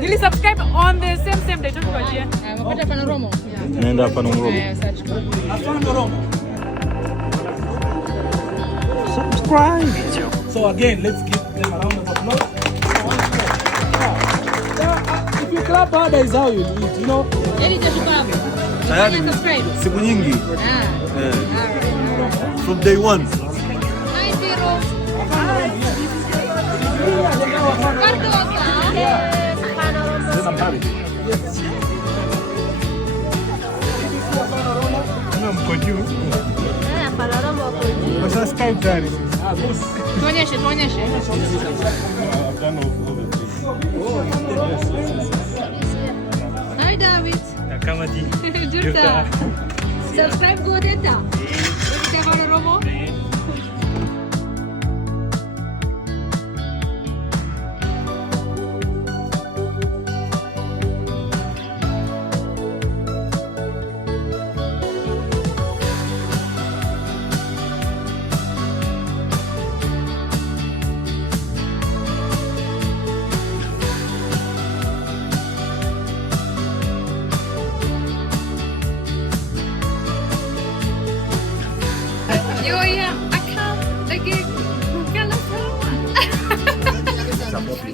Nilisubscribe on the same day. Naenda hapa na Romo. Subscribe. So again, let's give them a round of applause. If you clap harder is how you do it, you know. Tayari siku nyingi. From day one. Tuonyeshe. Hi David. Kama Subscribe Godeta.